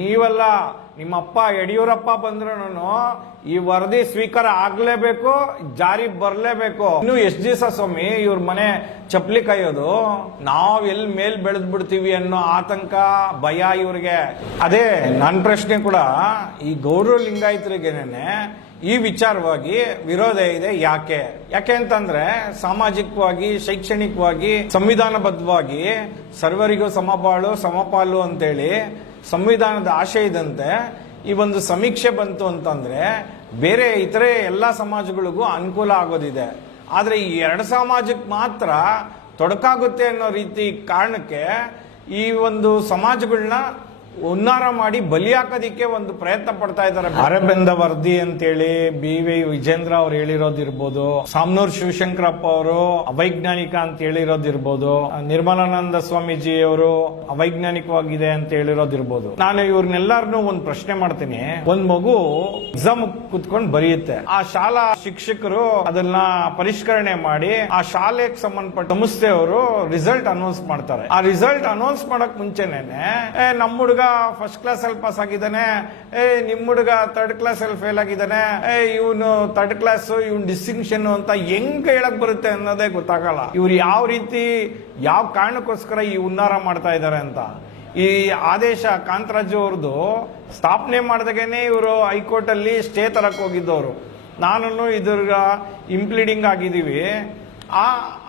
ನೀವೆಲ್ಲ ನಿಮ್ಮಪ್ಪ ಯಡಿಯೂರಪ್ಪ ಬಂದ್ರೂ ಈ ವರದಿ ಸ್ವೀಕಾರ ಆಗ್ಲೇಬೇಕು, ಜಾರಿ ಬರ್ಲೇಬೇಕು. ಇನ್ನು ಎಷ್ಟು ದಿವಸ ಸ್ವಾಮಿ ಇವ್ರ ಮನೆ ಚಪ್ಪಲಿ ಕಾಯೋದು? ನಾವ್ ಎಲ್ಲಿ ಮೇಲ್ ಬೆಳೆದ್ ಬಿಡ್ತೀವಿ ಅನ್ನೋ ಆತಂಕ, ಭಯ ಇವ್ರಿಗೆ. ಅದೇ ನನ್ನ ಪ್ರಶ್ನೆ ಕೂಡ ಈ ಗೌಡ್ರ ಲಿಂಗಾಯತರಿಗೇನೆ ಈ ವಿಚಾರವಾಗಿ ವಿರೋಧ ಇದೆ. ಯಾಕೆ ಅಂತಂದ್ರೆ ಸಾಮಾಜಿಕವಾಗಿ, ಶೈಕ್ಷಣಿಕವಾಗಿ, ಸಂವಿಧಾನಬದ್ಧವಾಗಿ ಸರ್ವರಿಗೂ ಸಮಬಾಳು ಸಮಪಾಲು ಅಂತೇಳಿ ಸಂವಿಧಾನದ ಆಶಯದಂತೆ ಈ ಒಂದು ಸಮೀಕ್ಷೆ ಬಂತು ಅಂತಂದ್ರೆ ಬೇರೆ ಇತರೆ ಎಲ್ಲಾ ಸಮಾಜಗಳಿಗೂ ಅನುಕೂಲ ಆಗೋದಿದೆ. ಆದ್ರೆ ಈ ಎರಡು ಸಮಾಜಕ್ಕೆ ಮಾತ್ರ ತೊಡಕಾಗುತ್ತೆ ಅನ್ನೋ ರೀತಿ ಕಾರಣಕ್ಕೆ ಈ ಒಂದು ಸಮಾಜಗಳನ್ನ ಉನ್ನಾರ ಮಾಡಿ ಬಲಿ ಹಾಕೋದಿಕ್ಕೆ ಒಂದು ಪ್ರಯತ್ನ ಪಡ್ತಾ ಇದ್ದಾರೆ. ಅರೆಬೆಂದ ವರದಿ ಅಂತೇಳಿ BV ವಿಜೇಂದ್ರ ಅವ್ರು ಹೇಳಿರೋದಿರ್ಬೋದು, ಸಾಮ್ನೂರ್ ಶಿವಶಂಕರಪ್ಪ ಅವರು ಅವೈಜ್ಞಾನಿಕ ಅಂತ ಹೇಳಿರೋದಿರ್ಬೋದು, ನಿರ್ಮಲಾನಂದ ಸ್ವಾಮೀಜಿ ಅವರು ಅವೈಜ್ಞಾನಿಕವಾಗಿದೆ ಅಂತ ಹೇಳಿರೋದಿರ್ಬೋದು. ನಾನು ಇವ್ರನ್ನೆಲ್ಲರನ್ನೂ ಒಂದು ಪ್ರಶ್ನೆ ಮಾಡ್ತೀನಿ. ಒಂದ್ ಮಗು ಎಕ್ಸಾಮ್ ಕುತ್ಕೊಂಡು ಬರೆಯುತ್ತೆ, ಆ ಶಾಲಾ ಶಿಕ್ಷಕರು ಅದನ್ನ ಪರಿಷ್ಕರಣೆ ಮಾಡಿ ಆ ಶಾಲೆಗೆ ಸಂಬಂಧಪಟ್ಟ ಸಂಸ್ಥೆಯವರು ರಿಸಲ್ಟ್ ಅನೌನ್ಸ್ ಮಾಡ್ತಾರೆ. ಆ ರಿಸಲ್ಟ್ ಅನೌನ್ಸ್ ಮಾಡಕ್ ಮುಂಚೆನೇನೆ ನಮ್ಮ ಹುಡುಗ ಫಸ್ಟ್ ಕ್ಲಾಸ್ ಅಲ್ಲಿ ಪಾಸ್ ಆಗಿದ್ದಾನೆ, ನಿಮ್ ಹುಡುಗ ಥರ್ಡ್ ಕ್ಲಾಸ್ ಅಲ್ಲಿ ಫೇಲ್ ಆಗಿದ್ದಾನೆ, ಇವನು ಥರ್ಡ್ ಕ್ಲಾಸ್, ಇವನ್ ಡಿಸ್ಟಿಂಕ್ಷನ್ ಅಂತ ಹೆಂಗ್ ಹೇಳಕ್ ಬರುತ್ತೆ ಅನ್ನೋದೇ ಗೊತ್ತಾಗಲ್ಲ. ಇವ್ರು ಯಾವ ರೀತಿ ಯಾವ ಕಾರಣಕ್ಕೋಸ್ಕರ ಈ ಉನ್ನಾರ ಮಾಡ್ತಾ ಇದ್ದಾರೆ ಅಂತ. ಈ ಆದೇಶ ಕಾಂತರಾಜು ಅವ್ರದ್ದು ಸ್ಥಾಪನೆ ಮಾಡಿದಾಗೇನೆ ಇವರು ಹೈಕೋರ್ಟ್ ಅಲ್ಲಿ ಸ್ಟೇ ತರಕ್ ಹೋಗಿದ್ದವರು. ನಾನು ಇದ್ರ ಇಂಪ್ಲೀಡಿಂಗ್ ಆಗಿದ್ದೀವಿ.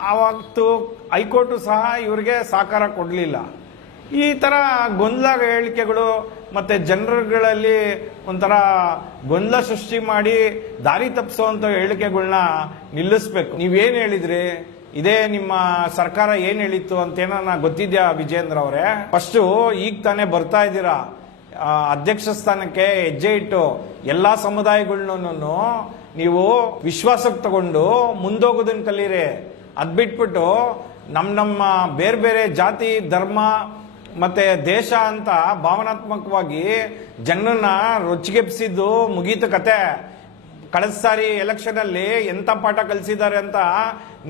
ಆವತ್ತು ಹೈಕೋರ್ಟ್ ಸಹ ಇವ್ರಿಗೆ ಸಹಕಾರ ಕೊಡ್ಲಿಲ್ಲ. ಈ ತರ ಗೊಂದಲ ಹೇಳಿಕೆಗಳು ಮತ್ತೆ ಜನರುಗಳಲ್ಲಿ ಒಂಥರ ಗೊಂದಲ ಸೃಷ್ಟಿ ಮಾಡಿ ದಾರಿ ತಪ್ಪಿಸುವಂತ ಹೇಳಿಕೆಗಳನ್ನ ನಿಲ್ಲಿಸ್ಬೇಕು. ನೀವೇನ್ ಹೇಳಿದ್ರಿ, ಇದೇ ನಿಮ್ಮ ಸರ್ಕಾರ ಏನ್ ಹೇಳಿತ್ತು ಅಂತೇನ ಗೊತ್ತಿದ್ಯಾ ವಿಜೇಂದ್ರ ಅವರೇ? ಫಸ್ಟ್ ಈಗ ತಾನೇ ಬರ್ತಾ ಇದ್ದೀರಾ ಅಧ್ಯಕ್ಷ ಸ್ಥಾನಕ್ಕೆ ಹೆಜ್ಜೆ ಇಟ್ಟು ಎಲ್ಲಾ ಸಮುದಾಯಗಳನ್ನೂ ನೀವು ವಿಶ್ವಾಸಕ್ಕೆ ತಗೊಂಡು ಮುಂದೋಗೋದನ್ನ ಕಲೀರಿ. ಅದ್ ಬಿಟ್ಬಿಟ್ಟು ನಮ್ಮ ಬೇರೆ ಬೇರೆ ಜಾತಿ, ಧರ್ಮ ಮತ್ತೆ ದೇಶ ಅಂತ ಭಾವನಾತ್ಮಕವಾಗಿ ಜನರನ್ನ ರೊಚ್ಚಿಗೆಬ್ಸಿದ್ದು ಮುಗೀತ ಕತೆ. ಕಳೆದ ಸಾರಿ ಎಲೆಕ್ಷನ್ ಅಲ್ಲಿ ಎಂತ ಪಾಠ ಕಲಿಸಿದ್ದಾರೆ ಅಂತ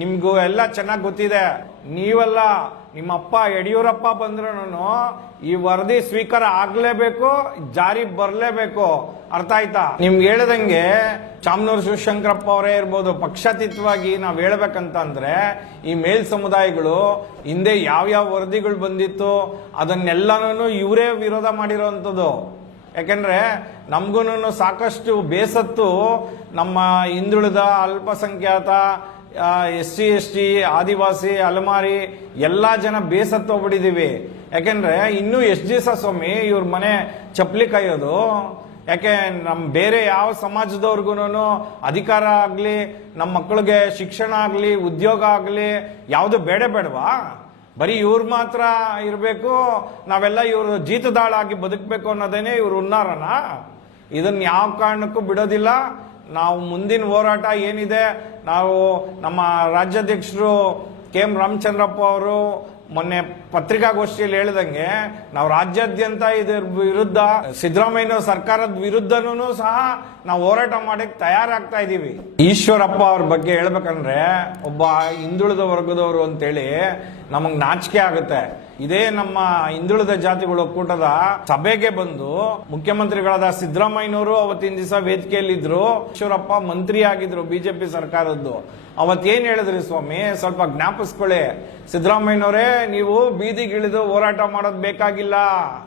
ನಿಮ್ಗೂ ಎಲ್ಲ ಚೆನ್ನಾಗಿ ಗೊತ್ತಿದೆ. ನೀವೆಲ್ಲ ನಿಮ್ಮಪ್ಪ ಯಡಿಯೂರಪ್ಪ ಬಂದ್ರೂ ಈ ವರದಿ ಸ್ವೀಕಾರ ಆಗ್ಲೇಬೇಕು, ಜಾರಿ ಬರ್ಲೇಬೇಕು. ಅರ್ಥ ಆಯ್ತಾ? ನಿಮ್ಗೆ ಹೇಳದಂಗೆ ಚಾಮನೂರು ಶಿವಶಂಕರಪ್ಪ ಅವರೇ ಇರ್ಬೋದು, ಪಕ್ಷಾತೀತವಾಗಿ ನಾವ್ ಹೇಳ್ಬೇಕಂತ ಅಂದ್ರೆ ಈ ಮೇಲ್ ಸಮುದಾಯಗಳು ಹಿಂದೆ ಯಾವ್ಯಾವ ವರದಿಗಳು ಬಂದಿತ್ತು ಅದನ್ನೆಲ್ಲಾನು ಇವರೇ ವಿರೋಧ ಮಾಡಿರೋಂಥದ್ದು. ಯಾಕೆಂದ್ರೆ ನಮ್ಗೂನು ಸಾಕಷ್ಟು ಬೇಸತ್ತು ನಮ್ಮ ಹಿಂದುಳಿದ, ಅಲ್ಪಸಂಖ್ಯಾತ, SC ST, ಆದಿವಾಸಿ, ಅಲೆಮಾರಿ ಎಲ್ಲಾ ಜನ ಬೇಸತ್ತೋಗ್ಬಿಟ್ಟಿದೀವಿ. ಯಾಕೆಂದ್ರೆ ಇನ್ನೂ ಎಷ್ಟು ದಿವಸ ಸ್ವಾಮಿ ಇವ್ರ ಮನೆ ಚಪ್ಪಲಿ ಕಾಯೋದು? ಯಾಕೆ ಬೇರೆ ಯಾವ ಸಮಾಜದವ್ರಿಗೂನು ಅಧಿಕಾರ ಆಗ್ಲಿ, ನಮ್ಮ ಮಕ್ಕಳಿಗೆ ಶಿಕ್ಷಣ ಆಗ್ಲಿ, ಉದ್ಯೋಗ ಆಗ್ಲಿ ಯಾವ್ದು ಬೇಡವಾ? ಬರೀ ಇವ್ರು ಮಾತ್ರ ಇರಬೇಕು, ನಾವೆಲ್ಲ ಇವರು ಜೀತದಾಳಾಗಿ ಬದುಕಬೇಕು ಅನ್ನೋದೇನೆ ಇವ್ರು ಉನ್ನಾರನ? ಇದನ್ನ ಯಾವ ಕಾರಣಕ್ಕೂ ಬಿಡೋದಿಲ್ಲ. ನಾವು ಮುಂದಿನ ಹೋರಾಟ ಏನಿದೆ, ನಾವು ನಮ್ಮ ರಾಜ್ಯಾಧ್ಯಕ್ಷರು KM ರಾಮಚಂದ್ರಪ್ಪ ಅವರು ಮೊನ್ನೆ ಪತ್ರಿಕಾಗೋಷ್ಠಿಯಲ್ಲಿ ಹೇಳಿದಂಗೆ ನಾವು ರಾಜ್ಯಾದ್ಯಂತ ಇದರ ವಿರುದ್ಧ, ಸಿದ್ದರಾಮಯ್ಯ ಸರ್ಕಾರದ ವಿರುದ್ಧನೂ ಸಹ ನಾವು ಹೋರಾಟ ಮಾಡಕ್ ತಯಾರಾಗ್ತಾ ಇದೀವಿ. ಈಶ್ವರಪ್ಪ ಅವ್ರ ಬಗ್ಗೆ ಹೇಳ್ಬೇಕಂದ್ರೆ ಒಬ್ಬ ಹಿಂದುಳಿದ ವರ್ಗದವರು ಅಂತೇಳಿ ನಮಗ್ ನಾಚಿಕೆ ಆಗುತ್ತೆ. ಇದೇ ನಮ್ಮ ಹಿಂದುಳಿದ ಜಾತಿಗಳ ಒಕ್ಕೂಟದ ಸಭೆಗೆ ಬಂದು ಮುಖ್ಯಮಂತ್ರಿಗಳಾದ ಸಿದ್ದರಾಮಯ್ಯನವರು ಅವತ್ತಿನ ದಿವಸ ವೇದಿಕೆಯಲ್ಲಿದ್ರು. ಈಶ್ವರಪ್ಪ ಮಂತ್ರಿ ಆಗಿದ್ರು ಬಿಜೆಪಿ ಸರ್ಕಾರದ್ದು. ಅವತ್ತೇನ್ ಹೇಳಿದ್ರಿ ಸ್ವಾಮಿ, ಸ್ವಲ್ಪ ಜ್ಞಾಪಿಸ್ಕೊಳ್ಳಿ. ಸಿದ್ದರಾಮಯ್ಯನವರೇ, ನೀವು ಬೀದಿಗಿಳಿದು ಹೋರಾಟ ಮಾಡೋದ್ ಬೇಕಾಗಿಲ್ಲ,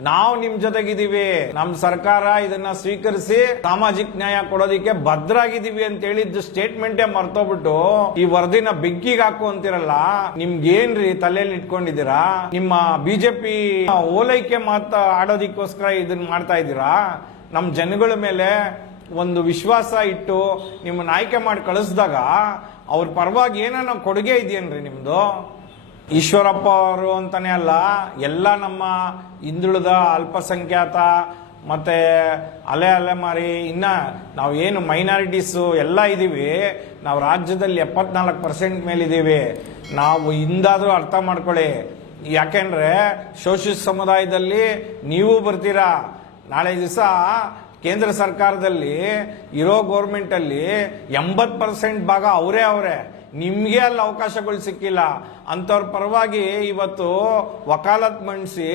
ನಾವು ನಿಮ್ ಜೊತೆಗಿದ್ದೀವಿ, ನಮ್ ಸರ್ಕಾರ ಇದನ್ನ ಸ್ವೀಕರಿಸಿ ಸಾಮಾಜಿಕ ನ್ಯಾಯ ಕೊಡೋದಿಕ್ಕೆ ಭದ್ರಾಗಿದ್ದೀವಿ ಅಂತ ಹೇಳಿದ್ದು ಸ್ಟೇಟ್ಮೆಂಟೇ ಮರ್ತೋಗ್ಬಿಟ್ಟು ಈ ವರದಿನ ಬೆಂಕಿಗೆ ಹಾಕು ಅಂತಿರಲ್ಲ. ನಿಮ್ಗೇನ್ರಿ ತಲೆಯಲ್ಲಿ ಇಟ್ಕೊಂಡಿದ್ದೀರಾ? ನಿಮ್ಮ ಬಿಜೆಪಿ ಓಲೈಕೆ ಆಡೋದಿಕ್ಕೋಸ್ಕರ ಇದನ್ನ ಮಾಡ್ತಾ ಇದ್ದೀರಾ? ನಮ್ ಜನಗಳ ಮೇಲೆ ಒಂದು ವಿಶ್ವಾಸ ಇಟ್ಟು ನಿಮ್ಮನ್ನ ಆಯ್ಕೆ ಮಾಡಿ ಕಳಿಸಿದಾಗ ಅವ್ರ ಪರವಾಗಿ ಏನೋ ಕೊಡುಗೆ ಇದೆಯೇನ್ರಿ ನಿಮ್ದು? ಈಶ್ವರಪ್ಪ ಅವರು ಅಂತಾನೆ ಅಲ್ಲ, ಎಲ್ಲ ನಮ್ಮ ಹಿಂದುಳಿದ, ಅಲ್ಪಸಂಖ್ಯಾತ ಮತ್ತೆ ಅಲೆಮಾರಿ, ಇನ್ನ ನಾವು ಏನು ಮೈನಾರಿಟೀಸು ಎಲ್ಲ ಇದೀವಿ. ನಾವು ರಾಜ್ಯದಲ್ಲಿ 74% ಮೇಲಿದ್ದೀವಿ. ನಾವು ಇಂದಾದ್ರೂ ಅರ್ಥ ಮಾಡ್ಕೊಳ್ಳಿ. ಯಾಕೆಂದ್ರೆ ಶೋಷಿತ ಸಮುದಾಯದಲ್ಲಿ ನೀವು ಬರ್ತೀರಾ. ನಾಳೆ ದಿವಸ ಕೇಂದ್ರ ಸರ್ಕಾರದಲ್ಲಿ ಇರೋ ಗೌರ್ಮೆಂಟ್ ಅಲ್ಲಿ 80% ಭಾಗ ಅವರೇ. ನಿಮ್ಗೆ ಅಲ್ಲಿ ಅವಕಾಶಗಳು ಸಿಕ್ಕಿಲ್ಲ. ಅಂತವ್ರ ಪರವಾಗಿ ಇವತ್ತು ವಕಾಲತ್ ಮಂಡಿಸಿ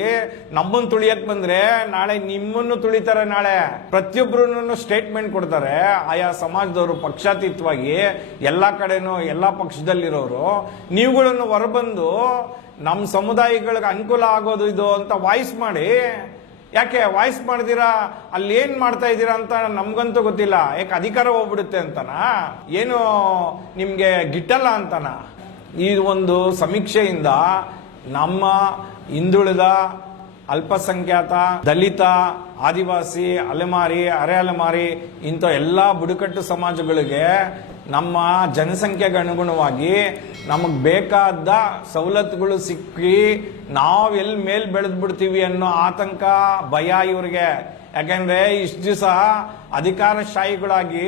ನಮ್ಮನ್ನು ತುಳಿಯಕ್ ಬಂದ್ರೆ ನಾಳೆ ನಿಮ್ಮನ್ನು ತುಳಿತಾರೆ. ನಾಳೆ ಪ್ರತಿಯೊಬ್ಬರು ಸ್ಟೇಟ್ಮೆಂಟ್ ಕೊಡ್ತಾರೆ. ಆಯಾ ಸಮಾಜದವರು ಪಕ್ಷಾತೀತವಾಗಿ ಎಲ್ಲಾ ಕಡೆನೂ ಎಲ್ಲಾ ಪಕ್ಷದಲ್ಲಿರೋರು ನೀವುಗಳನ್ನು ಹೊರಬಂದು ನಮ್ಮ ಸಮುದಾಯಗಳಿಗೆ ಅನುಕೂಲ ಆಗೋದು ಇದು ಅಂತ ವಾಯ್ಸ್ ಮಾಡಿ. ಯಾಕೆ ವಾಯ್ಸ್ ಮಾಡಿದಿರಾ? ಅಲ್ಲಿ ಏನ್ ಮಾಡ್ತಾ ಇದ್ದೀರಾ ಅಂತ ನಮ್ಗಂತೂ ಗೊತ್ತಿಲ್ಲ. ಯಾಕೆ ಅಧಿಕಾರ ಹೋಗ್ಬಿಡುತ್ತೆ ಅಂತನಾ? ಏನು ನಿಮ್ಗೆ ಗಿಟ್ಟಲ್ಲ ಅಂತನಾ? ಈ ಒಂದು ಸಮೀಕ್ಷೆಯಿಂದ ನಮ್ಮ ಹಿಂದುಳಿದ, ಅಲ್ಪಸಂಖ್ಯಾತ, ದಲಿತ, ಆದಿವಾಸಿ, ಅಲೆಮಾರಿ, ಅರೆ ಅಲೆಮಾರಿ ಇಂಥ ಎಲ್ಲಾ ಬುಡಕಟ್ಟು ಸಮಾಜಗಳಿಗೆ ನಮ್ಮ ಜನಸಂಖ್ಯೆಗೆ ಅನುಗುಣವಾಗಿ ನಮಗ್ ಬೇಕಾದ ಸವಲತ್ತುಗಳು ಸಿಕ್ಕಿ ನಾವ್ ಎಲ್ಲಿ ಮೇಲ್ ಬೆಳೆದ್ ಬಿಡ್ತೀವಿ ಅನ್ನೋ ಆತಂಕ, ಭಯ ಇವ್ರಿಗೆ. ಯಾಕಂದ್ರೆ ಇಷ್ಟು ದಿವಸ ಅಧಿಕಾರಶಾಹಿಗಳಾಗಿ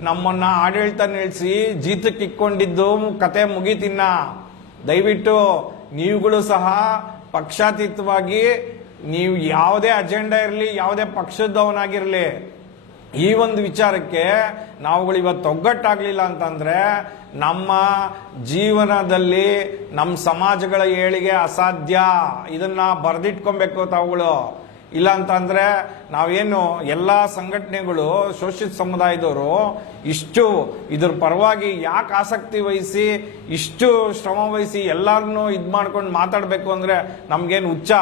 ನಮ್ಮನ್ನ ಆಡಳಿತ ನಿಲ್ಲಿಸಿ ಜೀತಕ್ಕೆ ಇಕ್ಕೊಂಡಿದ್ದು ಕತೆ ಮುಗಿತಿನ್ನ. ದಯವಿಟ್ಟು ನೀವುಗಳು ಸಹ ಪಕ್ಷಾತೀತವಾಗಿ ನೀವು ಯಾವುದೇ ಅಜೆಂಡಾ ಇರಲಿ, ಯಾವುದೇ ಪಕ್ಷದವನಾಗಿರ್ಲಿ, ಈ ಒಂದು ವಿಚಾರಕ್ಕೆ ನಾವುಗಳು ಇವತ್ತು ಒಗ್ಗಟ್ಟಾಗ್ಲಿಲ್ಲ ಅಂತಂದ್ರೆ ನಮ್ಮ ಜೀವನದಲ್ಲಿ ನಮ್ಮ ಸಮಾಜಗಳ ಏಳಿಗೆ ಅಸಾಧ್ಯ. ಇದನ್ನ ಬರೆದಿಟ್ಕೊಬೇಕು ತಾವುಗಳು. ಇಲ್ಲ ಅಂತಂದ್ರೆ ನಾವೇನು ಎಲ್ಲಾ ಸಂಘಟನೆಗಳು, ಶೋಷಿತ ಸಮುದಾಯದವರು ಇಷ್ಟು ಇದ್ರ ಪರವಾಗಿ ಯಾಕೆ ಆಸಕ್ತಿ ವಹಿಸಿ, ಇಷ್ಟು ಶ್ರಮ ವಹಿಸಿ ಎಲ್ಲಾರನ್ನೂ ಇದ್ ಮಾಡ್ಕೊಂಡು ಮಾತಾಡ್ಬೇಕು ಅಂದ್ರೆ ನಮ್ಗೇನು ಹುಚ್ಚ?